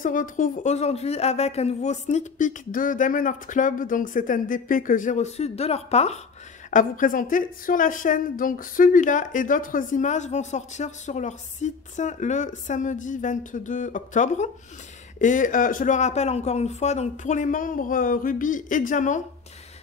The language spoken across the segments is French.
se retrouve aujourd'hui avec un nouveau sneak peek de Diamond Art Club. Donc c'est un DP que j'ai reçu de leur part à vous présenter sur la chaîne. Donc celui-là et d'autres images vont sortir sur leur site le samedi 22 octobre. Et je le rappelle encore une fois, donc pour les membres Ruby et Diamant,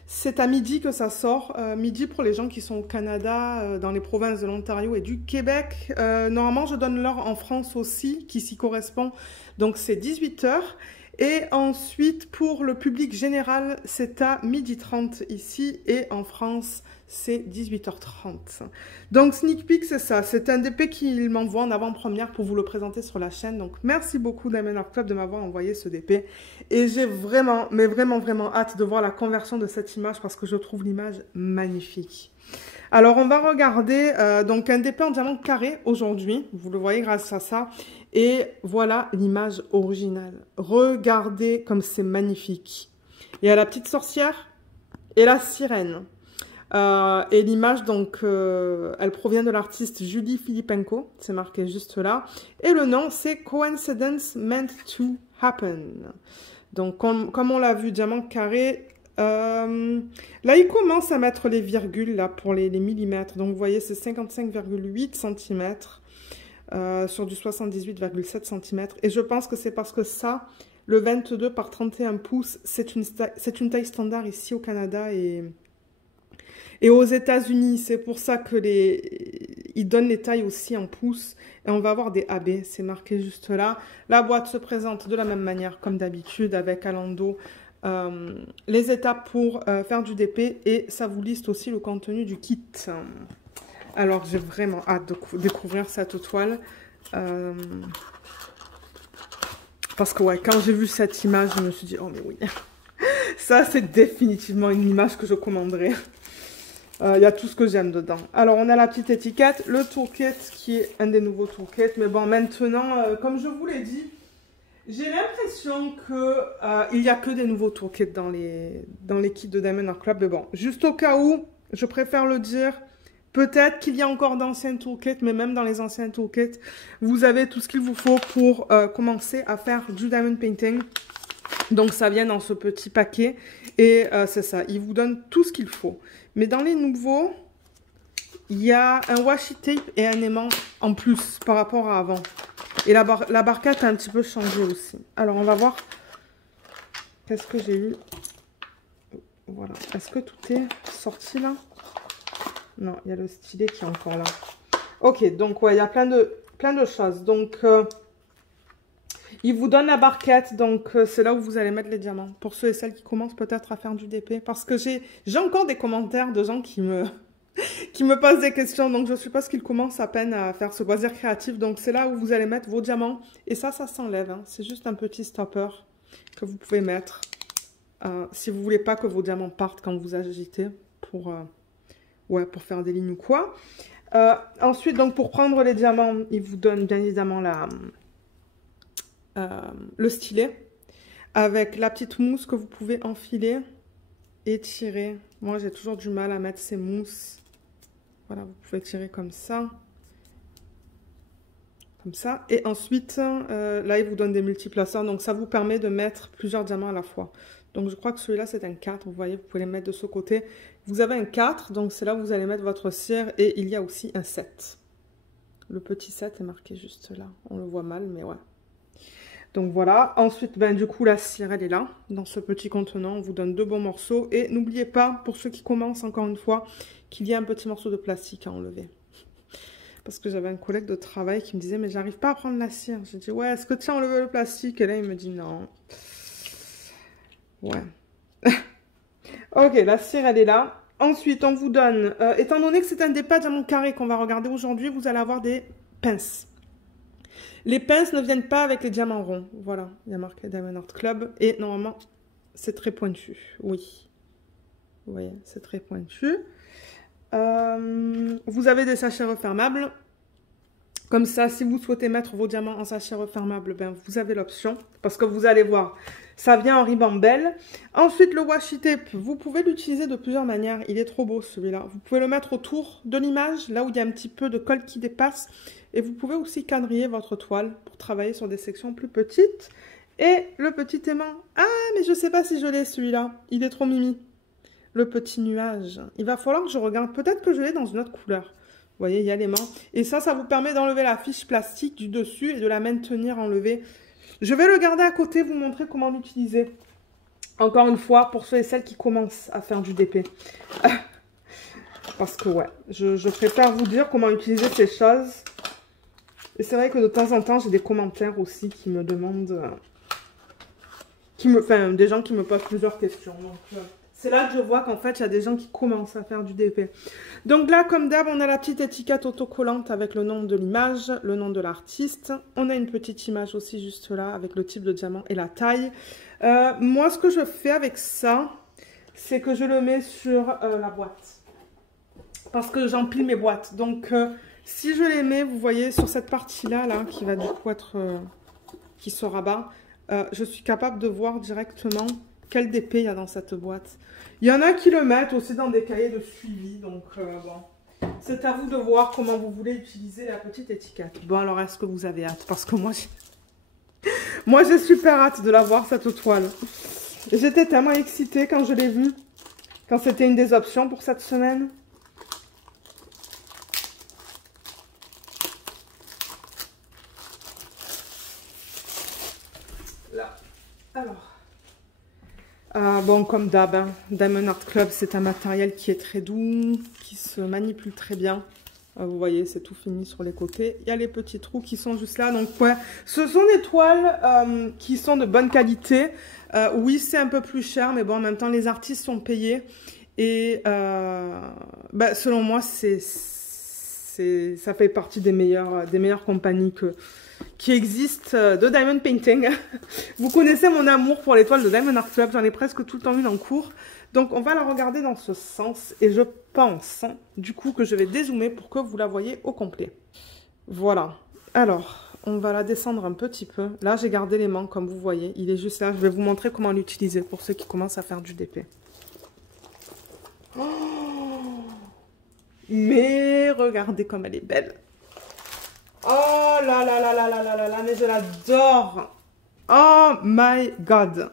c'est à midi que ça sort. Midi pour les gens qui sont au Canada, dans les provinces de l'Ontario et du Québec. Normalement, je donne l'heure en France aussi, qui s'y correspond. Donc, c'est 18 h. Et ensuite, pour le public général, c'est à 12h30 ici. Et en France, c'est 18h30. Donc, Sneak Peek, c'est ça. C'est un DP qu'il m'envoie en avant-première pour vous le présenter sur la chaîne. Donc, merci beaucoup Diamond Art Club de m'avoir envoyé ce DP. Et j'ai vraiment, mais vraiment, vraiment hâte de voir la conversion de cette image parce que je trouve l'image magnifique. Alors, on va regarder donc un DP en diamant carré aujourd'hui. Vous le voyez grâce à ça. Et voilà l'image originale. Regardez comme c'est magnifique. Il y a la petite sorcière et la sirène. Et l'image, donc, elle provient de l'artiste Julie Filipenko. C'est marqué juste là. Et le nom, c'est Coincidence Meant to Happen. Donc, comme on l'a vu, diamant carré. Là, il commence à mettre les virgules là pour les millimètres. Donc, vous voyez, c'est 55,8 cm sur du 78,7 cm. Et je pense que c'est parce que ça, le 22 par 31 pouces, c'est une taille standard ici au Canada et aux États-Unis. C'est pour ça que ils donnent les tailles aussi en pouces. Et on va avoir des AB, c'est marqué juste là. La boîte se présente de la même manière comme d'habitude avec à l'endos les étapes pour faire du DP. Et ça vous liste aussi le contenu du kit. Alors, j'ai vraiment hâte de découvrir cette toile. Parce que, ouais, quand j'ai vu cette image, je me suis dit, oh, mais oui. Ça, c'est définitivement une image que je commanderai. Il y a tout ce que j'aime dedans. Alors, on a la petite étiquette, le toolkit qui est un des nouveaux toolkits. Mais bon, maintenant, comme je vous l'ai dit, j'ai l'impression qu'il n'y a que des nouveaux toolkits dans les kits de Diamond Art Club. Mais bon, juste au cas où, je préfère le dire. Peut-être qu'il y a encore d'anciens toolkits, mais même dans les anciens toolkits, vous avez tout ce qu'il vous faut pour commencer à faire du diamond painting. Donc, ça vient dans ce petit paquet. Et c'est ça, il vous donne tout ce qu'il faut. Mais dans les nouveaux, il y a un washi tape et un aimant en plus par rapport à avant. Et la barquette a un petit peu changé aussi. Alors, on va voir qu'est-ce que j'ai eu. Voilà. Est-ce que tout est sorti là? Non, il y a le stylet qui est encore là. Ok, donc ouais, il y a plein de choses. Donc, il vous donne la barquette. Donc, c'est là où vous allez mettre les diamants. Pour ceux et celles qui commencent peut-être à faire du DP. Parce que j'ai encore des commentaires de gens qui me posent des questions. Donc, je suppose qu'ils commencent à peine à faire ce loisir créatif. Donc, c'est là où vous allez mettre vos diamants. Et ça s'enlève. Hein. C'est juste un petit stopper que vous pouvez mettre. Si vous voulez pas que vos diamants partent quand vous agitez pour faire des lignes ou quoi. Ensuite, donc, pour prendre les diamants, il vous donne bien évidemment le stylet avec la petite mousse que vous pouvez enfiler et tirer. Moi, j'ai toujours du mal à mettre ces mousses. Voilà, vous pouvez tirer comme ça. Comme ça. Et ensuite, là, il vous donne des multiplaceurs. Donc, ça vous permet de mettre plusieurs diamants à la fois. Donc, je crois que celui-là, c'est un 4. Vous voyez, vous pouvez les mettre de ce côté. Vous avez un 4, donc c'est là où vous allez mettre votre cire. Et il y a aussi un 7. Le petit 7 est marqué juste là. On le voit mal, mais ouais. Donc, voilà. Ensuite, ben, du coup, la cire, elle est là. Dans ce petit contenant, on vous donne 2 bons morceaux. Et n'oubliez pas, pour ceux qui commencent, encore une fois, qu'il y a un petit morceau de plastique à enlever. Parce que j'avais un collègue de travail qui me disait, mais j'arrive pas à prendre la cire. J'ai dit, ouais, est-ce que tu as enlevé le plastique? Et là, il me dit, non. Ouais. Ok, la cire, elle est là. Ensuite, on vous donne, étant donné que c'est un DP diamant carré qu'on va regarder aujourd'hui, vous allez avoir des pinces. Les pinces ne viennent pas avec les diamants ronds. Voilà, il y a marqué Diamond Art Club. Et normalement, c'est très pointu. Oui. Vous voyez, c'est très pointu. Vous avez des sachets refermables. Comme ça, si vous souhaitez mettre vos diamants en sachet refermable, ben, vous avez l'option. Parce que vous allez voir, ça vient en ribambelle. Ensuite, le washi tape, vous pouvez l'utiliser de plusieurs manières. Il est trop beau celui-là. Vous pouvez le mettre autour de l'image, là où il y a un petit peu de colle qui dépasse. Et vous pouvez aussi quadriller votre toile pour travailler sur des sections plus petites. Et le petit aimant. Ah, mais je sais pas si je l'ai celui-là. Il est trop mimi. Le petit nuage. Il va falloir que je regarde. Peut-être que je l'ai dans une autre couleur. Vous voyez, il y a l'aimant. Et ça vous permet d'enlever la fiche plastique du dessus et de la maintenir enlevée. Je vais le garder à côté, vous montrer comment l'utiliser. Encore une fois, pour ceux et celles qui commencent à faire du DP. Parce que ouais, je préfère vous dire comment utiliser ces choses. Et c'est vrai que de temps en temps, j'ai des commentaires aussi qui me demandent... Enfin, des gens qui me posent plusieurs questions. Donc, c'est là que je vois qu'en fait, il y a des gens qui commencent à faire du DP. Donc là, comme d'hab, on a la petite étiquette autocollante avec le nom de l'image, le nom de l'artiste. On a une petite image aussi juste là avec le type de diamant et la taille. Moi, ce que je fais avec ça, c'est que je le mets sur la boîte. Parce que j'empile mes boîtes. Donc, si je les mets, vous voyez, sur cette partie-là, là, qui va du coup être... qui se rabat, je suis capable de voir directement quel DP il y a dans cette boîte. Il y en a qui le mettent aussi dans des cahiers de suivi. Donc, bon, c'est à vous de voir comment vous voulez utiliser la petite étiquette. Bon, alors, est-ce que vous avez hâte? Parce que moi, j'ai super hâte de la voir, cette toile. J'étais tellement excitée quand je l'ai vue. Quand c'était une des options pour cette semaine. Alors, bon, comme d'hab, hein, Diamond Art Club, c'est un matériel qui est très doux, qui se manipule très bien. Vous voyez, c'est tout fini sur les côtés. Il y a les petits trous qui sont juste là. Donc, ouais, ce sont des toiles qui sont de bonne qualité. Oui, c'est un peu plus cher, mais bon, en même temps, les artistes sont payés. Et bah, selon moi, ça fait partie des meilleures compagnies qui existent de Diamond Painting. Vous connaissez mon amour pour les toiles de Diamond Art Club. J'en ai presque tout le temps une en cours. Donc, on va la regarder dans ce sens. Et je pense, du coup, que je vais dézoomer pour que vous la voyez au complet. Voilà. Alors, on va la descendre un petit peu. Là, j'ai gardé l'aimant, comme vous voyez. Il est juste là. Je vais vous montrer comment l'utiliser pour ceux qui commencent à faire du DP. Oh, mais regardez comme elle est belle. Oh là là là là là là là là, mais je l'adore. Oh my god.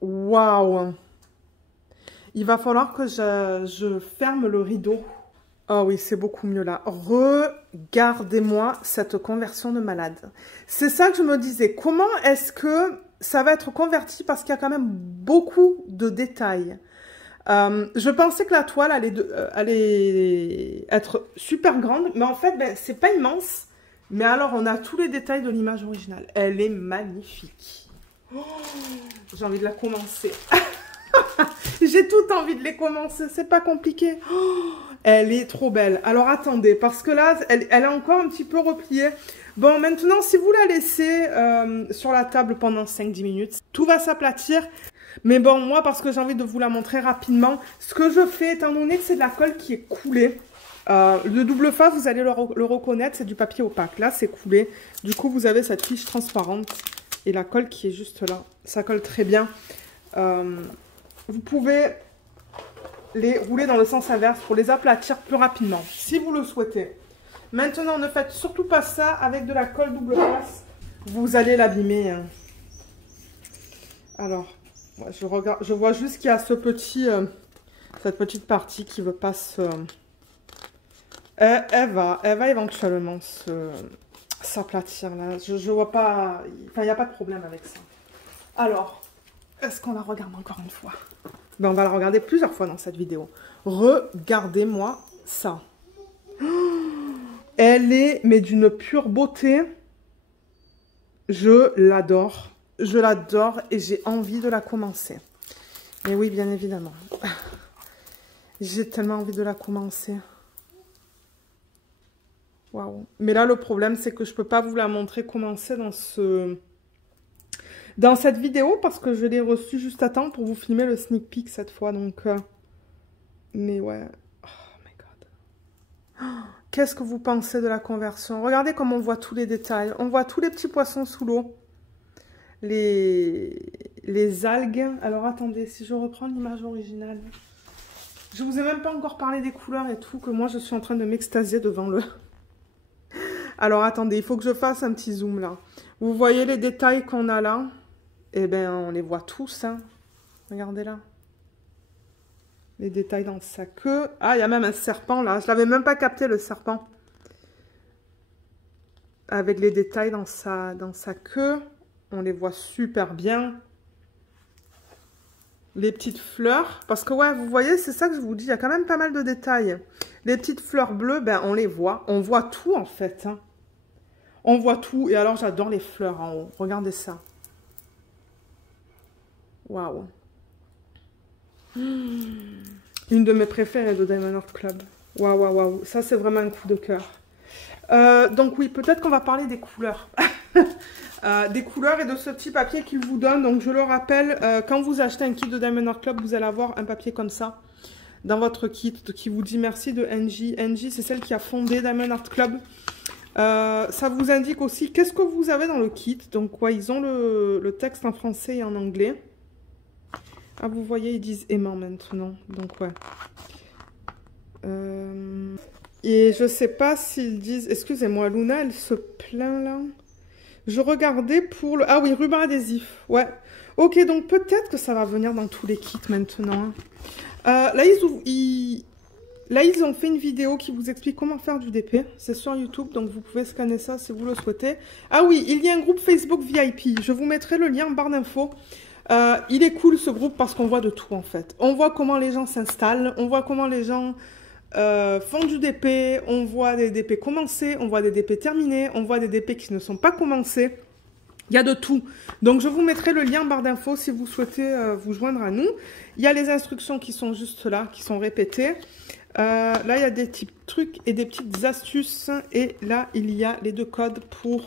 Waouh. Il va falloir que je ferme le rideau. Oh oui, c'est beaucoup mieux là. Regardez-moi cette conversion de malade. C'est ça que je me disais. Comment est-ce que ça va être converti? Parce qu'il y a quand même beaucoup de détails. Je pensais que la toile allait être super grande, mais en fait, ben, c'est pas immense. Mais alors, on a tous les détails de l'image originale. Elle est magnifique. Oh, j'ai envie de la commencer. J'ai tout envie de les commencer, c'est pas compliqué. Oh, elle est trop belle. Alors, attendez, parce que là, elle est encore un petit peu repliée. Bon, maintenant, si vous la laissez sur la table pendant 5-10 minutes, tout va s'aplatir. Mais bon, moi, parce que j'ai envie de vous la montrer rapidement, ce que je fais, étant donné que c'est de la colle qui est coulée, le double face, vous allez le reconnaître, c'est du papier opaque. Là, c'est coulé. Du coup, vous avez cette fiche transparente et la colle qui est juste là. Ça colle très bien. Vous pouvez les rouler dans le sens inverse pour les aplatir plus rapidement, si vous le souhaitez. Maintenant, ne faites surtout pas ça avec de la colle double face. Vous allez l'abîmer. Hein. Alors... je vois juste qu'il y a cette petite partie qui veut pas se... Elle va éventuellement s'aplatir là. Je vois pas... Enfin, il n'y a pas de problème avec ça. Alors, est-ce qu'on la regarde encore une fois? Ben, on va la regarder plusieurs fois dans cette vidéo. Regardez-moi ça. Elle est, mais d'une pure beauté. Je l'adore. Je l'adore et j'ai envie de la commencer. Et oui, bien évidemment. J'ai tellement envie de la commencer. Waouh. Mais là, le problème, c'est que je ne peux pas vous la montrer commencer dans cette vidéo parce que je l'ai reçue juste à temps pour vous filmer le sneak peek cette fois. Donc, mais ouais. Oh my god. Oh, qu'est-ce que vous pensez de la conversion? Regardez comme on voit tous les détails. On voit tous les petits poissons sous l'eau. Les algues. Alors attendez, si je reprends l'image originale. Je vous ai même pas encore parlé des couleurs et tout, que moi je suis en train de m'extasier devant le... Alors attendez, il faut que je fasse un petit zoom là. Vous voyez les détails qu'on a là? Eh bien, on les voit tous, hein. Regardez là. Les détails dans sa queue. Ah, il y a même un serpent là. Je l'avais même pas capté, le serpent. Avec les détails dans sa queue. On les voit super bien. Les petites fleurs. Parce que ouais, vous voyez, c'est ça que je vous dis. Il y a quand même pas mal de détails. Les petites fleurs bleues, ben, on les voit. On voit tout en fait. Hein. On voit tout. Et alors, j'adore les fleurs en haut. Regardez ça. Waouh. Une de mes préférées de Diamond Art Club. Waouh, waouh, waouh. Ça, c'est vraiment un coup de cœur. Donc oui, peut-être qu'on va parler des couleurs. Des couleurs et de ce petit papier qu'il vous donne. Donc je le rappelle, quand vous achetez un kit de Diamond Art Club, vous allez avoir un papier comme ça dans votre kit qui vous dit merci de NJ. NJ, c'est celle qui a fondé Diamond Art Club. Ça vous indique aussi qu'est-ce que vous avez dans le kit. Donc ouais, ils ont le texte en français et en anglais. Ah, vous voyez, ils disent aimant maintenant. Donc ouais. Et je sais pas s'ils disent... Excusez-moi, Luna, elle se plaint là. Je regardais pour le... Ah oui, ruban adhésif. Ouais. Ok, donc peut-être que ça va venir dans tous les kits maintenant. Là, ils ont fait une vidéo qui vous explique comment faire du DP. C'est sur YouTube, donc vous pouvez scanner ça si vous le souhaitez. Ah oui, il y a un groupe Facebook VIP. Je vous mettrai le lien en barre d'infos. Il est cool ce groupe parce qu'on voit de tout en fait. On voit comment les gens s'installent, on voit comment les gens font du DP, on voit des DP commencés, on voit des DP terminés, on voit des DP qui ne sont pas commencés. Il y a de tout. Donc je vous mettrai le lien en barre d'infos si vous souhaitez vous joindre à nous. Il y a les instructions qui sont juste là, qui sont répétées. Là, il y a des petits trucs et des petites astuces. Et là, il y a les deux codes pour...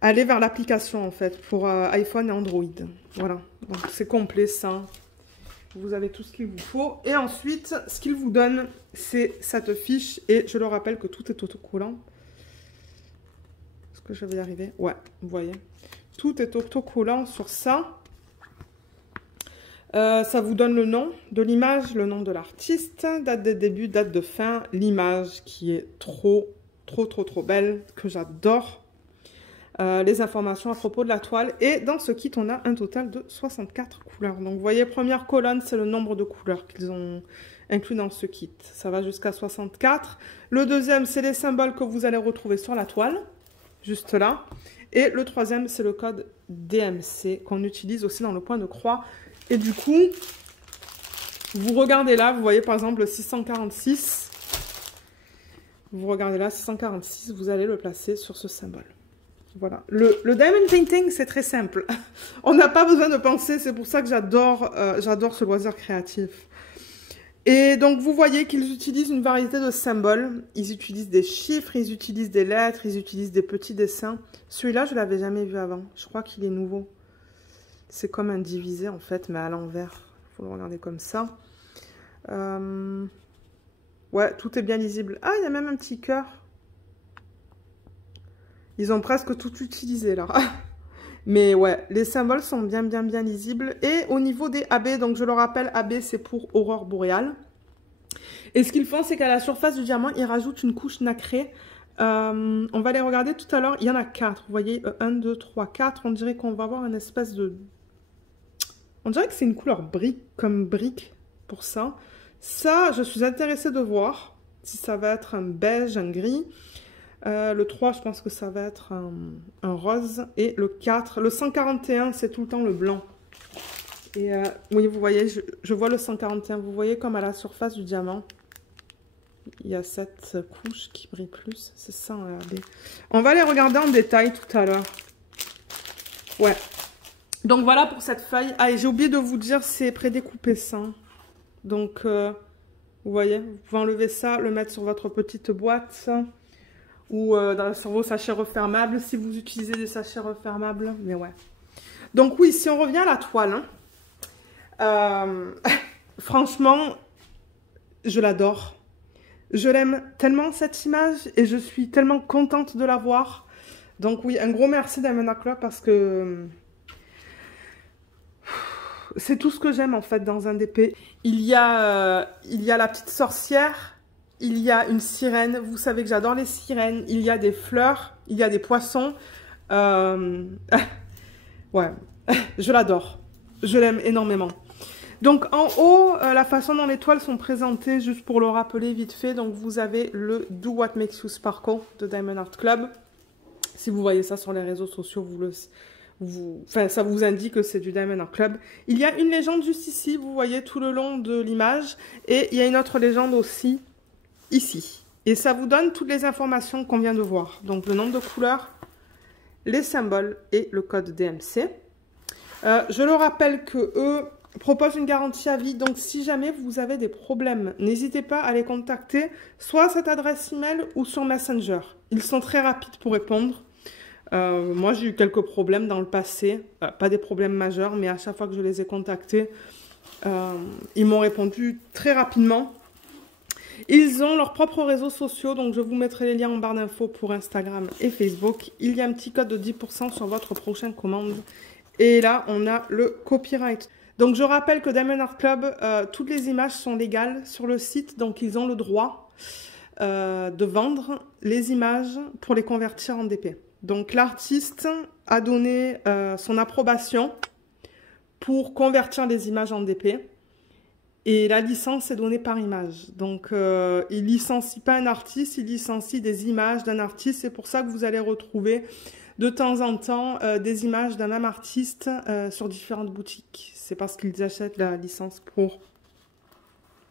aller vers l'application en fait pour iPhone et Android. Voilà, donc c'est complet ça. Vous avez tout ce qu'il vous faut. Et ensuite, ce qu'il vous donne, c'est cette fiche. Et je le rappelle que tout est autocollant. Est-ce que je vais y arriver? Ouais, vous voyez. Tout est autocollant sur ça. Ça vous donne le nom de l'image, le nom de l'artiste, date de début, date de fin, l'image qui est trop belle, que j'adore. Les informations à propos de la toile. Et dans ce kit, on a un total de 64 couleurs. Donc, vous voyez, première colonne, c'est le nombre de couleurs qu'ils ont inclus dans ce kit. Ça va jusqu'à 64. Le deuxième, c'est les symboles que vous allez retrouver sur la toile, juste là. Et le troisième, c'est le code DMC qu'on utilise aussi dans le point de croix. Et du coup, vous regardez là, vous voyez par exemple le 646. Vous regardez là, 646, vous allez le placer sur ce symbole. Voilà. Le diamond painting, c'est très simple. On n'a pas besoin de penser, c'est pour ça que j'adore ce loisir créatif. Et donc, vous voyez qu'ils utilisent une variété de symboles. Ils utilisent des chiffres, ils utilisent des lettres, ils utilisent des petits dessins. Celui-là, je ne l'avais jamais vu avant. Je crois qu'il est nouveau. C'est comme un divisé, en fait, mais à l'envers. Il faut le regarder comme ça. Ouais, tout est bien lisible. Ah, il y a même un petit cœur. Ils ont presque tout utilisé là. Mais ouais, les symboles sont bien lisibles. Et au niveau des AB, donc je le rappelle, AB c'est pour aurore boréale. Et ce qu'ils font, c'est qu'à la surface du diamant, ils rajoutent une couche nacrée. On va les regarder tout à l'heure. Il y en a 4. Vous voyez, 1, 2, 3, 4. On dirait qu'on va avoir une espèce de... On dirait que c'est une couleur brique, comme brique pour ça. Ça, je suis intéressée de voir si ça va être un beige, un gris. Le 3, je pense que ça va être un rose. Et le 4, le 141, c'est tout le temps le blanc. Et oui, vous voyez, je vois le 141. Vous voyez comme à la surface du diamant, il y a cette couche qui brille plus. C'est ça, regardez. On va les regarder en détail tout à l'heure. Ouais. Donc voilà pour cette feuille. Ah, et j'ai oublié de vous dire, c'est prédécoupé ça. Donc, vous voyez, vous pouvez enlever ça, le mettre sur votre petite boîte. Ou sur vos sachets refermables, si vous utilisez des sachets refermables. Mais ouais. Donc oui, si on revient à la toile, hein, franchement, je l'adore. Je l'aime tellement cette image et je suis tellement contente de la voir. Donc oui, un gros merci Diamond Art Club parce que c'est tout ce que j'aime en fait dans un DP. Il y a la petite sorcière il y a une sirène. Vous savez que j'adore les sirènes. Il y a des fleurs, il y a des poissons. Ouais, je l'adore. Je l'aime énormément. Donc en haut, la façon dont les toiles sont présentées, juste pour le rappeler vite fait, donc vous avez le Do What Makes You Sparkle de Diamond Art Club. Si vous voyez ça sur les réseaux sociaux, ça vous indique que c'est du Diamond Art Club. Il y a une légende juste ici, vous voyez tout le long de l'image, et il y a une autre légende aussi ici. Et ça vous donne toutes les informations qu'on vient de voir. Donc le nombre de couleurs, les symboles et le code DMC. Je le rappelle que eux proposent une garantie à vie, donc si jamais vous avez des problèmes, n'hésitez pas à les contacter, soit à cette adresse email ou sur Messenger. Ils sont très rapides pour répondre. Moi, j'ai eu quelques problèmes dans le passé, pas des problèmes majeurs, mais à chaque fois que je les ai contactés, ils m'ont répondu très rapidement. Ils ont leurs propres réseaux sociaux, donc je vous mettrai les liens en barre d'infos pour Instagram et Facebook. Il y a un petit code de 10% sur votre prochaine commande. Et là, on a le copyright. Donc, je rappelle que Diamond Art Club, toutes les images sont légales sur le site. Donc, ils ont le droit de vendre les images pour les convertir en DP. Donc, l'artiste a donné son approbation pour convertir les images en DP. Et la licence est donnée par image. Donc, il licencie pas un artiste, il licencie des images d'un artiste. C'est pour ça que vous allez retrouver de temps en temps des images d'un même artiste sur différentes boutiques. C'est parce qu'ils achètent la licence pour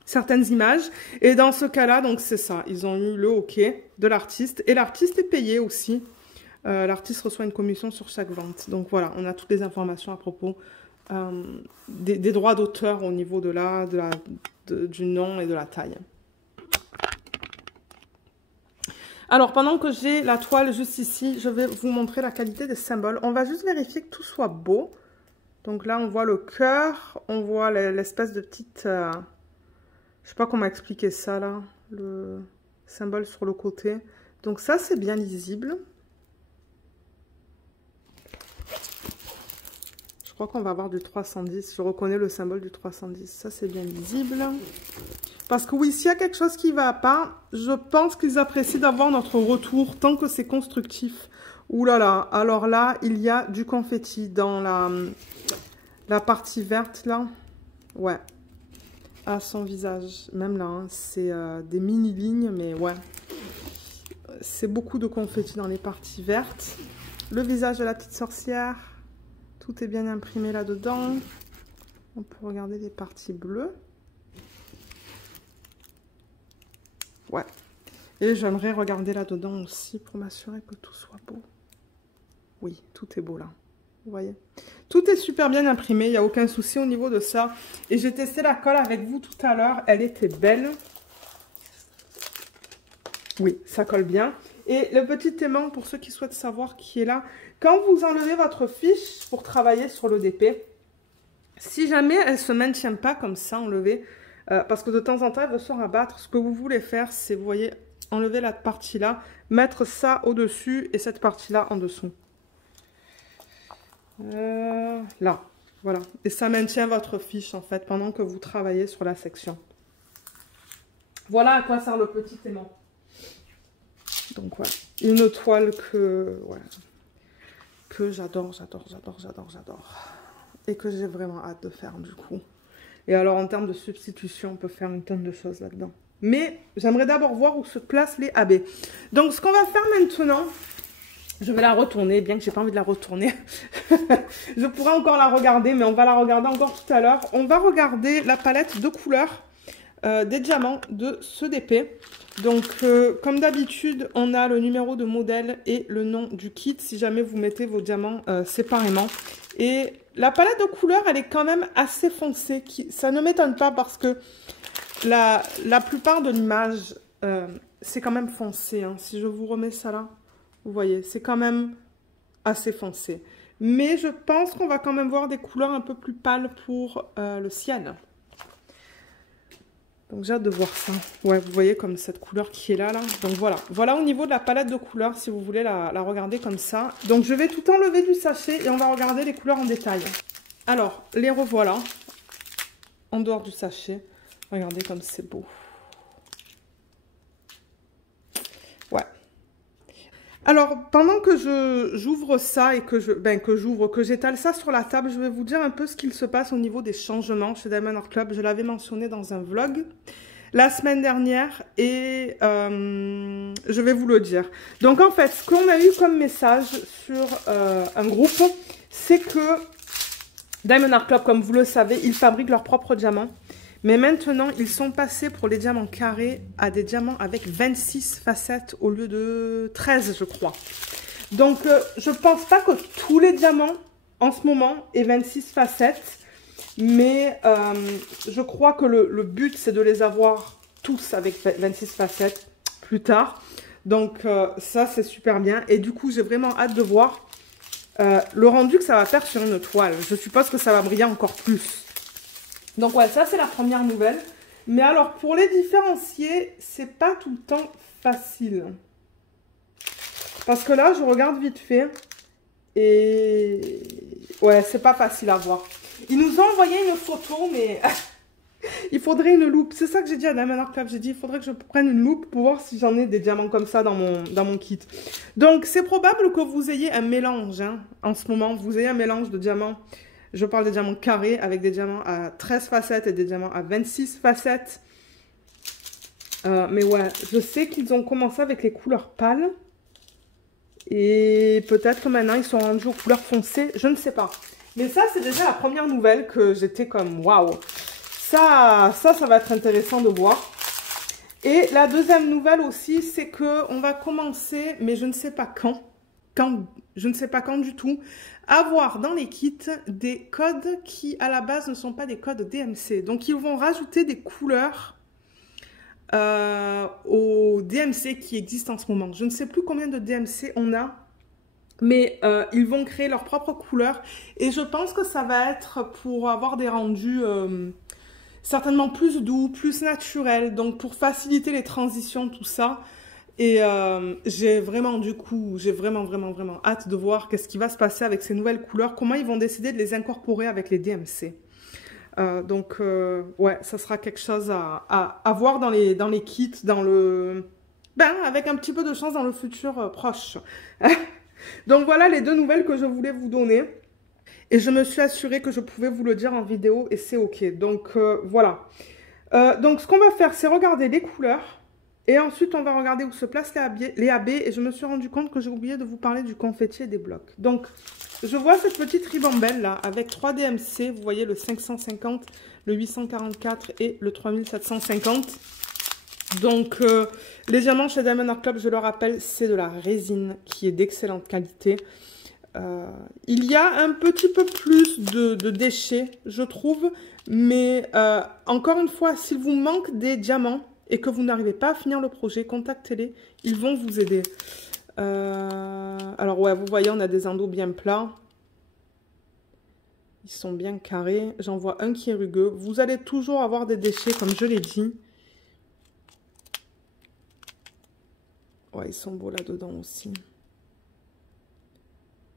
certaines images. Et dans ce cas-là, donc c'est ça. Ils ont eu le OK de l'artiste. Et l'artiste est payé aussi. L'artiste reçoit une commission sur chaque vente. Donc voilà, on a toutes les informations à propos des droits d'auteur au niveau du nom et de la taille. Alors, pendant que j'ai la toile juste ici, je vais vous montrer la qualité des symboles. On va juste vérifier que tout soit beau. Donc là, on voit le cœur, on voit l'espèce de petite... je sais pas comment expliquer ça, là. Le symbole sur le côté. Donc ça, c'est bien lisible. Je crois qu'on va avoir du 310. Je reconnais le symbole du 310. Ça, c'est bien lisible. Parce que oui, s'il y a quelque chose qui ne va pas, je pense qu'ils apprécient d'avoir notre retour tant que c'est constructif. Ouh là là, alors là, il y a du confetti dans la partie verte, là. Ouais. À son visage. Même là, hein, c'est des mini-lignes, mais ouais. C'est beaucoup de confetti dans les parties vertes. Le visage de la petite sorcière. Tout est bien imprimé là-dedans. On peut regarder les parties bleues. Ouais. Et j'aimerais regarder là-dedans aussi pour m'assurer que tout soit beau. Oui, tout est beau là. Vous voyez? Tout est super bien imprimé. Il n'y a aucun souci au niveau de ça. Et j'ai testé la colle avec vous tout à l'heure. Elle était belle. Oui, ça colle bien. Et le petit aimant, pour ceux qui souhaitent savoir qui est là, quand vous enlevez votre fiche pour travailler sur le DP, si jamais elle ne se maintient pas comme ça, enlevée, parce que de temps en temps, elle veut se rabattre, ce que vous voulez faire, c'est, vous voyez, enlever la partie-là, mettre ça au-dessus et cette partie-là en dessous. Là, voilà. Et ça maintient votre fiche, en fait, pendant que vous travaillez sur la section. Voilà à quoi sert le petit aimant. Donc voilà, une toile que j'adore. Et que j'ai vraiment hâte de faire du coup. Et alors en termes de substitution, on peut faire une tonne de choses là-dedans. Mais j'aimerais d'abord voir où se placent les AB. Donc ce qu'on va faire maintenant, je vais la retourner, bien que j'ai pas envie de la retourner. Je pourrais encore la regarder, mais on va la regarder encore tout à l'heure. On va regarder la palette de couleurs des diamants de ce DP. Donc, comme d'habitude, on a le numéro de modèle et le nom du kit, si jamais vous mettez vos diamants séparément. Et la palette de couleurs, elle est quand même assez foncée. Ça ne m'étonne pas parce que la plupart de l'image, c'est quand même foncé. Hein. Si je vous remets ça là, vous voyez, c'est quand même assez foncé. Mais je pense qu'on va quand même voir des couleurs un peu plus pâles pour le ciel. Donc j'ai hâte de voir ça. Ouais, vous voyez comme cette couleur qui est là. Donc voilà. Voilà au niveau de la palette de couleurs, si vous voulez la regarder comme ça. Donc je vais tout enlever du sachet et on va regarder les couleurs en détail. Alors, les revoilà. En dehors du sachet. Regardez comme c'est beau. Alors, pendant que j'ouvre ça et que j'étale ça sur la table, je vais vous dire un peu ce qu'il se passe au niveau des changements chez Diamond Art Club. Je l'avais mentionné dans un vlog la semaine dernière et je vais vous le dire. Donc, en fait, ce qu'on a eu comme message sur un groupe, c'est que Diamond Art Club, comme vous le savez, ils fabriquent leurs propres diamants. Mais maintenant, ils sont passés pour les diamants carrés à des diamants avec 26 facettes au lieu de 13, je crois. Donc, je ne pense pas que tous les diamants, en ce moment, aient 26 facettes. Mais je crois que le but, c'est de les avoir tous avec 26 facettes plus tard. Donc, ça, c'est super bien. Et du coup, j'ai vraiment hâte de voir le rendu que ça va faire sur une toile. Je suppose que ça va briller encore plus. Donc ouais, ça c'est la première nouvelle. Mais alors pour les différencier, c'est pas tout le temps facile. Parce que là, je regarde vite fait. Et ouais, c'est pas facile à voir. Ils nous ont envoyé une photo, mais il faudrait une loupe. C'est ça que j'ai dit à Diamond Art Club. J'ai dit, il faudrait que je prenne une loupe pour voir si j'en ai des diamants comme ça dans mon kit. Donc c'est probable que vous ayez un mélange, hein, en ce moment. Vous ayez un mélange de diamants. Je parle des diamants carrés avec des diamants à 13 facettes et des diamants à 26 facettes. Mais ouais, je sais qu'ils ont commencé avec les couleurs pâles. Et peut-être que maintenant ils sont rendus aux couleurs foncées. Je ne sais pas. Mais ça, c'est déjà la première nouvelle que j'étais comme waouh. Ça va être intéressant de voir. Et la deuxième nouvelle aussi, c'est qu'on va commencer, mais je ne sais pas quand. Je ne sais pas quand du tout, avoir dans les kits des codes qui à la base ne sont pas des codes DMC. Donc ils vont rajouter des couleurs au DMC qui existent en ce moment. Je ne sais plus combien de DMC on a, mais ils vont créer leurs propres couleurs. Et je pense que ça va être pour avoir des rendus certainement plus doux, plus naturels. Donc pour faciliter les transitions, tout ça. Et j'ai vraiment vraiment hâte de voir qu'est-ce qui va se passer avec ces nouvelles couleurs, comment ils vont décider de les incorporer avec les DMC. Donc ouais, ça sera quelque chose à voir dans les kits, avec un petit peu de chance dans le futur proche. Donc voilà les deux nouvelles que je voulais vous donner. Et je me suis assurée que je pouvais vous le dire en vidéo et c'est ok. Donc voilà. Donc ce qu'on va faire, c'est regarder les couleurs. Et ensuite, on va regarder où se placent les AB. Et je me suis rendu compte que j'ai oublié de vous parler du confetti et des blocs. Donc, je vois cette petite ribambelle là, avec 3 DMC. Vous voyez le 550, le 844 et le 3750. Donc, les diamants chez Diamond Art Club, je le rappelle, c'est de la résine qui est d'excellente qualité. Il y a un petit peu plus de déchets, je trouve. Mais, encore une fois, s'il vous manque des diamants, et que vous n'arrivez pas à finir le projet, contactez-les, ils vont vous aider. Alors ouais, vous voyez, on a des endos bien plats. Ils sont bien carrés. J'en vois un qui est rugueux. Vous allez toujours avoir des déchets, comme je l'ai dit. Ouais, ils sont beaux là-dedans aussi.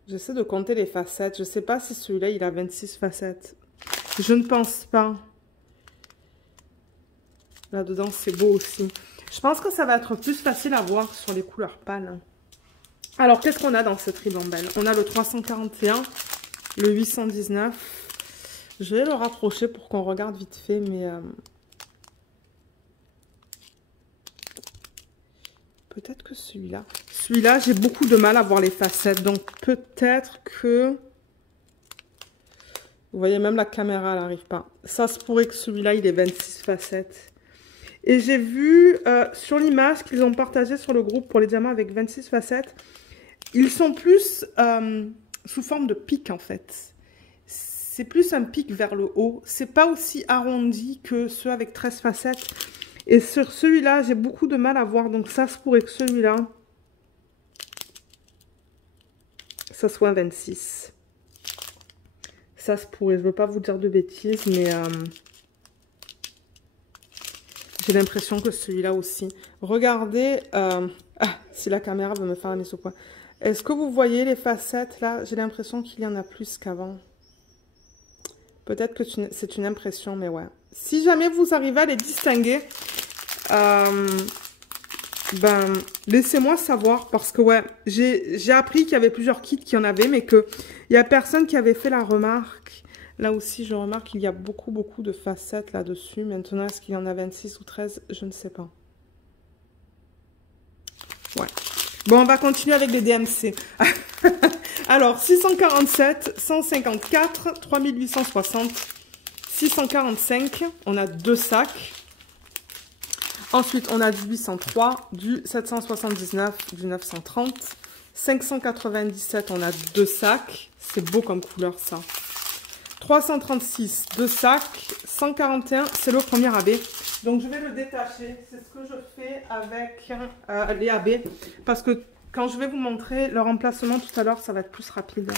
J'essaie de compter les facettes. Je ne sais pas si celui-là, il a 26 facettes. Je ne pense pas. Là-dedans, c'est beau aussi. Je pense que ça va être plus facile à voir sur les couleurs pâles. Alors, qu'est-ce qu'on a dans cette ribambelle? On a le 341, le 819. Je vais le rapprocher pour qu'on regarde vite fait, mais... peut-être que celui-là... Celui-là, j'ai beaucoup de mal à voir les facettes. Donc, peut-être que... Vous voyez, même la caméra, elle n'arrive pas. Ça se pourrait que celui-là, il ait 26 facettes. Et j'ai vu sur l'image qu'ils ont partagée sur le groupe pour les diamants avec 26 facettes, ils sont plus sous forme de pic en fait. C'est plus un pic vers le haut. C'est pas aussi arrondi que ceux avec 13 facettes. Et sur celui-là, j'ai beaucoup de mal à voir. Donc ça se pourrait que celui-là, ça soit un 26. Ça se pourrait. Je veux pas vous dire de bêtises, mais... j'ai l'impression que celui-là aussi. Regardez, si la caméra veut me faire la mise au point. Est-ce que vous voyez les facettes là? J'ai l'impression qu'il y en a plus qu'avant. Peut-être que c'est une impression, mais ouais. Si jamais vous arrivez à les distinguer, ben, laissez-moi savoir parce que ouais, j'ai appris qu'il y avait plusieurs kits qui en avaient, mais qu'il n'y a personne qui avait fait la remarque. Là aussi, je remarque qu'il y a beaucoup de facettes là-dessus. Maintenant, est-ce qu'il y en a 26 ou 13? Je ne sais pas. Ouais. Bon, on va continuer avec les DMC. Alors, 647, 154, 3860, 645. On a 2 sacs. Ensuite, on a du 803, du 779, du 930. 597, on a 2 sacs. C'est beau comme couleur, ça. 336, 2 sacs. 141, c'est le premier AB. Donc, je vais le détacher. C'est ce que je fais avec les AB. Parce que quand je vais vous montrer le remplacement tout à l'heure, ça va être plus rapide.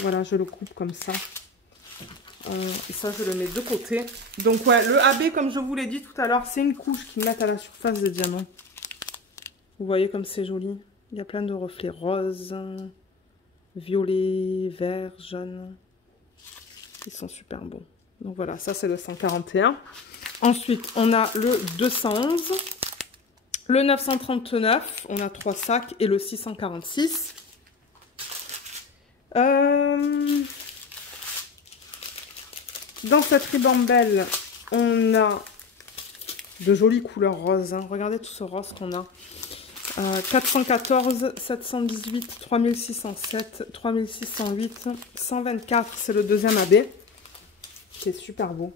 Voilà, je le coupe comme ça. Et ça, je le mets de côté. Donc, ouais, le AB, comme je vous l'ai dit tout à l'heure, c'est une couche qu'ils mettent à la surface des diamants. Vous voyez comme c'est joli. Il y a plein de reflets roses, violets, verts, jaunes. Ils sont super beaux. Donc, voilà, ça, c'est le 141. Ensuite, on a le 211, le 939, on a 3 sacs, et le 646. Dans cette ribambelle, on a de jolies couleurs roses. Hein. Regardez tout ce rose qu'on a. 414, 718, 3607, 3608, 124, c'est le deuxième AB. C'est super beau.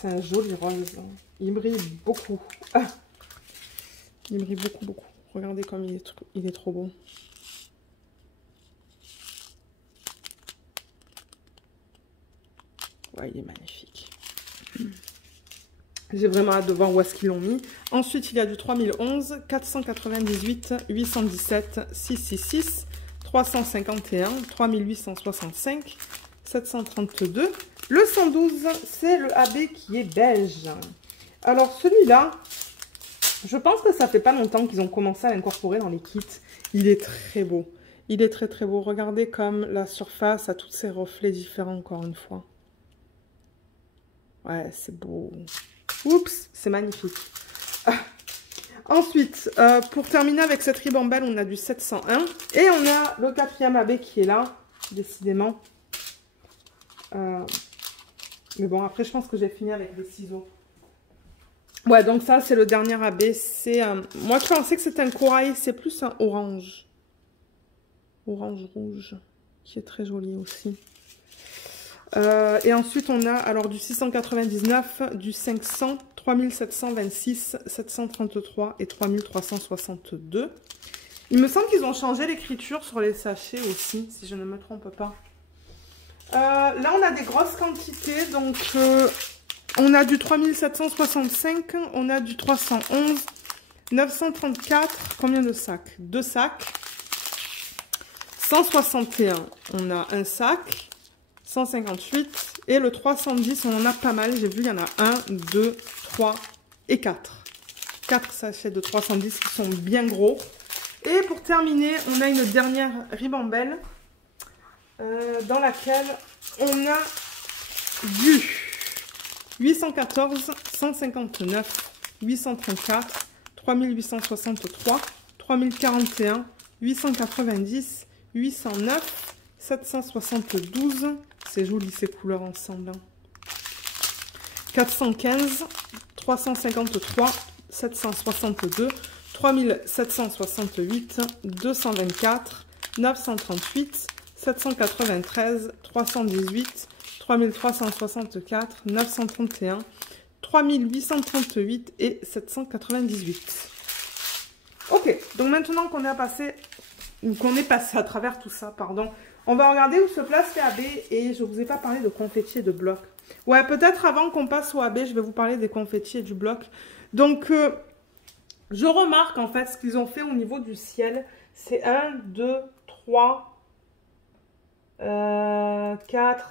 C'est un joli rose. Il brille beaucoup. Ah. Il brille beaucoup. Regardez comme il est trop beau. Ouais, il est magnifique. J'ai vraiment hâte de voir où est-ce qu'ils l'ont mis. Ensuite, il y a du 3011, 498, 817, 666, 351, 3865, 732. Le 112, c'est le AB qui est beige. Alors, celui-là, je pense que ça fait pas longtemps qu'ils ont commencé à l'incorporer dans les kits. Il est très beau. Il est très beau. Regardez comme la surface a tous ces reflets différents encore une fois. Ouais, c'est beau. Oups, c'est magnifique. Ensuite, pour terminer avec cette ribambelle, on a du 701. Et on a le 4e AB qui est là, décidément. Mais bon, après, je pense que j'ai fini avec des ciseaux. Ouais, donc ça, c'est le dernier AB. C'est moi, je pensais que c'était un corail. C'est plus un orange. Orange-rouge, qui est très joli aussi. Et ensuite, on a alors du 699, du 500, 3726, 733 et 3362. Il me semble qu'ils ont changé l'écriture sur les sachets aussi, si je ne me trompe pas. Là, on a des grosses quantités. Donc, on a du 3765, on a du 311, 934. Combien de sacs? 2 sacs. 161, on a un sac. 158 et le 310 on en a pas mal, j'ai vu il y en a 1, 2, 3 et 4 sachets de 310 qui sont bien gros. Et pour terminer, on a une dernière ribambelle dans laquelle on a du 814, 159, 834, 3863, 3041, 890, 809, 772. C'est joli ces couleurs ensemble. 415, 353, 762, 3768, 224, 938, 793, 318, 3364, 931, 3838 et 798. Ok, donc maintenant qu'on est passé à travers tout ça, pardon, on va regarder où se place les AB et je ne vous ai pas parlé de confettis et de blocs. Ouais, peut-être avant qu'on passe au AB, je vais vous parler des confettis et du bloc. Donc, je remarque en fait ce qu'ils ont fait au niveau du ciel. C'est 1, 2, 3, 4,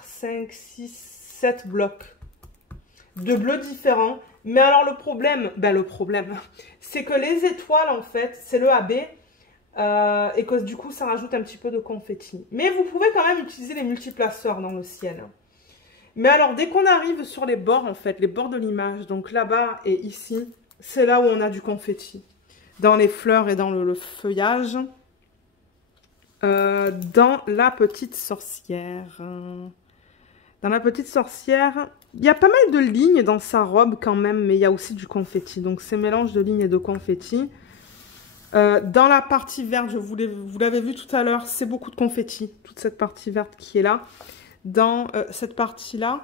5, 6, 7 blocs de bleus différents. Mais alors le problème, c'est que les étoiles en fait, c'est le AB. Et que du coup ça rajoute un petit peu de confetti. Mais vous pouvez quand même utiliser les multiplaceurs dans le ciel. Mais alors dès qu'on arrive sur les bords en fait, les bords de l'image, donc là-bas et ici, c'est là où on a du confetti. Dans les fleurs et dans le feuillage. Dans la petite sorcière. Dans la petite sorcière, il y a pas mal de lignes dans sa robe quand même, mais il y a aussi du confetti. Donc c'est mélange de lignes et de confetti. Dans la partie verte, vous l'avez vu tout à l'heure, c'est beaucoup de confetti. Toute cette partie verte qui est là. Dans cette partie-là,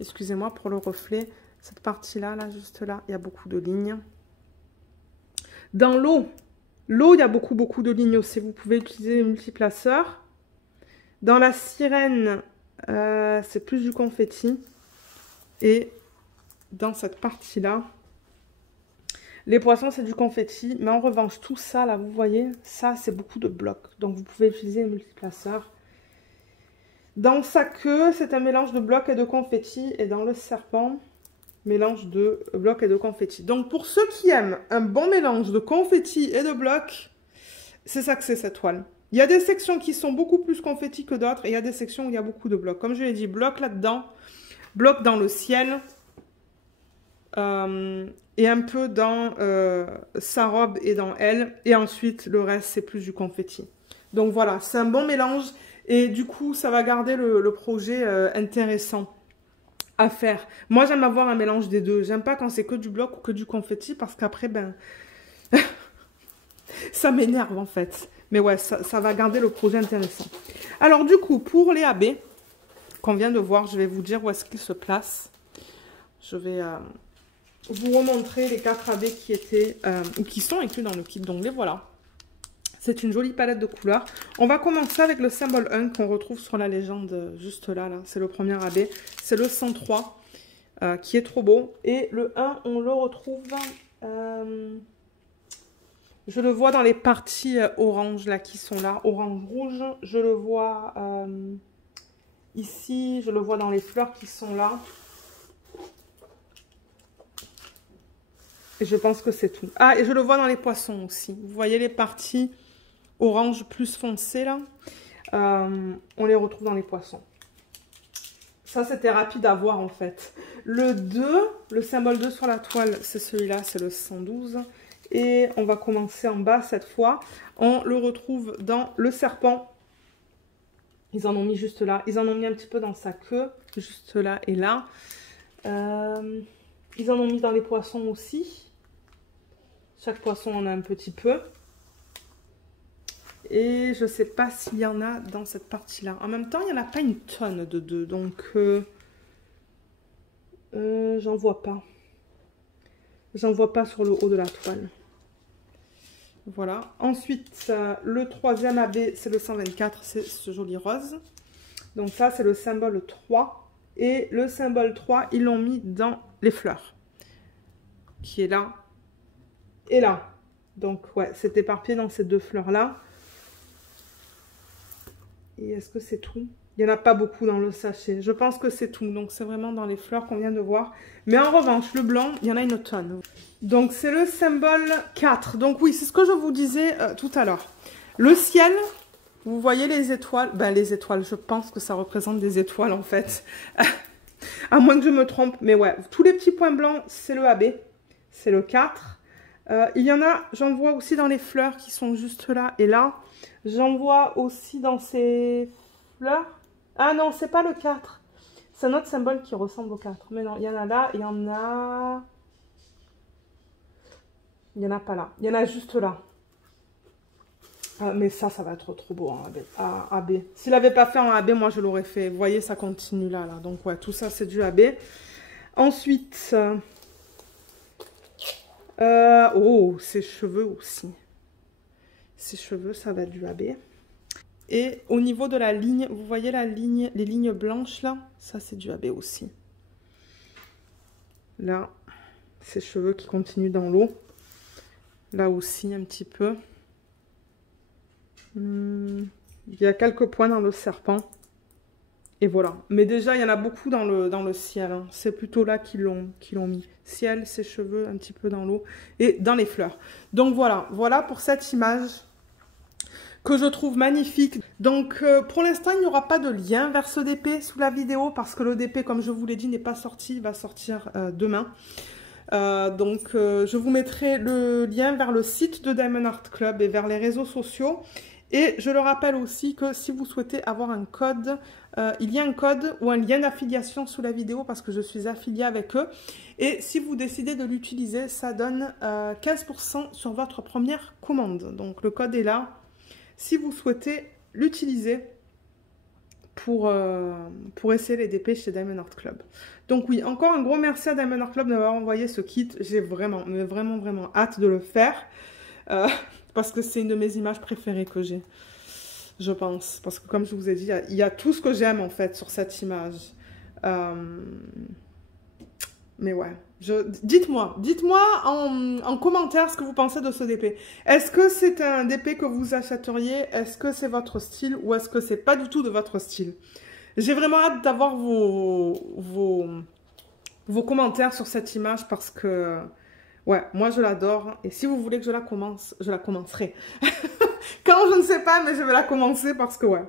excusez-moi pour le reflet, cette partie-là, là, juste là, il y a beaucoup de lignes. Dans l'eau, il y a beaucoup de lignes aussi. Vous pouvez utiliser les multiplaceurs. Dans la sirène, c'est plus du confetti. Et dans cette partie-là, les poissons, c'est du confetti. Mais en revanche, tout ça, là, vous voyez, ça, c'est beaucoup de blocs. Donc, vous pouvez utiliser les multiplaceurs. Dans sa queue, c'est un mélange de blocs et de confetti. Et dans le serpent, mélange de blocs et de confetti. Donc, pour ceux qui aiment un bon mélange de confetti et de blocs, c'est ça que c'est cette toile. Il y a des sections qui sont beaucoup plus confetti que d'autres. Et il y a des sections où il y a beaucoup de blocs. Comme je l'ai dit, blocs là-dedans, blocs dans le ciel. Et un peu dans sa robe et dans elle. Et ensuite, le reste, c'est plus du confetti. Donc voilà, c'est un bon mélange. Et du coup, ça va garder le projet intéressant à faire. Moi, j'aime avoir un mélange des deux. J'aime pas quand c'est que du bloc ou que du confetti. Parce qu'après, ben... ça m'énerve en fait. Mais ouais, ça va garder le projet intéressant. Alors du coup, pour les AB qu'on vient de voir, je vais vous dire où est-ce qu'ils se placent. Je vais... vous remontrer les 4 AB qui étaient ou qui sont inclus dans le kit. Donc les voilà. C'est une jolie palette de couleurs. On va commencer avec le symbole 1 qu'on retrouve sur la légende juste là. C'est le premier AB. C'est le 103 qui est trop beau. Et le 1, on le retrouve... je le vois dans les parties orange là qui sont là. Orange-rouge. Je le vois ici. Je le vois dans les fleurs qui sont là. Et je pense que c'est tout. Ah, et je le vois dans les poissons aussi. Vous voyez les parties orange plus foncé là. On les retrouve dans les poissons. Ça, c'était rapide à voir en fait. Le 2, le symbole 2 sur la toile, c'est celui-là, c'est le 112. Et on va commencer en bas cette fois. On le retrouve dans le serpent. Ils en ont mis juste là. Ils en ont mis un petit peu dans sa queue, juste là et là. Ils en ont mis dans les poissons aussi. Chaque poisson en a un petit peu. Et je ne sais pas s'il y en a dans cette partie-là. En même temps, il n'y en a pas une tonne de deux. Donc, j'en vois pas. J'en vois pas sur le haut de la toile. Voilà. Ensuite, le troisième AB, c'est le 124. C'est ce joli rose. Donc ça, c'est le symbole 3. Et le symbole 3, ils l'ont mis dans les fleurs. Qui est là. Et là. Donc, ouais, c'est éparpillé dans ces deux fleurs-là. Et est-ce que c'est tout? Il n'y en a pas beaucoup dans le sachet. Je pense que c'est tout. Donc, c'est vraiment dans les fleurs qu'on vient de voir. Mais en revanche, le blanc, il y en a une tonne. Donc, c'est le symbole 4. Donc, oui, c'est ce que je vous disais tout à l'heure. Le ciel, vous voyez les étoiles. Ben, les étoiles, je pense que ça représente des étoiles, en fait. À moins que je me trompe. Mais ouais, tous les petits points blancs, c'est le AB. C'est le 4. Il y en a, j'en vois aussi dans les fleurs qui sont juste là et là. J'en vois aussi dans ces fleurs. Ah non, c'est pas le 4. C'est un autre symbole qui ressemble au 4. Mais non, il y en a là, il y en a... Il n'y en a pas là. Il y en a juste là. Mais ça va être trop beau en AB. S'il n'avait pas fait en AB, moi je l'aurais fait. Vous voyez, ça continue là. Donc ouais, tout ça c'est du AB. Ensuite... oh, ses cheveux aussi. Ses cheveux, ça va du AB. Et au niveau de la ligne, vous voyez la ligne, les lignes blanches là? Ça, c'est du AB aussi. Là, ses cheveux qui continuent dans l'eau. Là aussi, un petit peu. Il y a quelques points dans le serpent. Et voilà. Mais déjà, il y en a beaucoup dans le ciel. Hein. C'est plutôt là qu'ils l'ont mis. Ciel, ses cheveux, un petit peu dans l'eau. Et dans les fleurs. Donc voilà. Voilà pour cette image que je trouve magnifique. Donc pour l'instant, il n'y aura pas de lien vers ce DP sous la vidéo. Parce que le DP, comme je vous l'ai dit, n'est pas sorti. Il va sortir demain. Je vous mettrai le lien vers le site de Diamond Art Club et vers les réseaux sociaux. Et je le rappelle aussi que si vous souhaitez avoir un code, il y a un code ou un lien d'affiliation sous la vidéo parce que je suis affiliée avec eux. Et si vous décidez de l'utiliser, ça donne 15% sur votre première commande. Donc le code est là si vous souhaitez l'utiliser pour essayer les DP chez Diamond Art Club. Donc oui, encore un gros merci à Diamond Art Club d'avoir envoyé ce kit. J'ai vraiment, mais vraiment, vraiment hâte de le faire. Parce que c'est une de mes images préférées que j'ai, je pense. Parce que comme je vous ai dit, il y a tout ce que j'aime en fait sur cette image. Mais ouais, dites-moi en commentaire ce que vous pensez de ce DP. Est-ce que c'est un DP que vous achèteriez? Est-ce que c'est votre style ou est-ce que c'est pas du tout de votre style? J'ai vraiment hâte d'avoir vos commentaires sur cette image parce que... Ouais, moi je l'adore et si vous voulez que je la commence, je la commencerai. Quand je ne sais pas, mais je vais la commencer parce que ouais,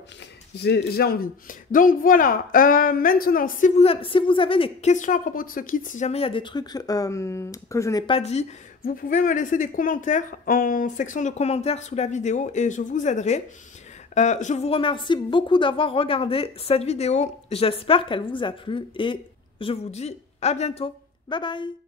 j'ai envie. Donc voilà, maintenant, si vous avez des questions à propos de ce kit, si jamais il y a des trucs que je n'ai pas dit, vous pouvez me laisser des commentaires en section de commentaires sous la vidéo et je vous aiderai. Je vous remercie beaucoup d'avoir regardé cette vidéo. J'espère qu'elle vous a plu et je vous dis à bientôt. Bye bye!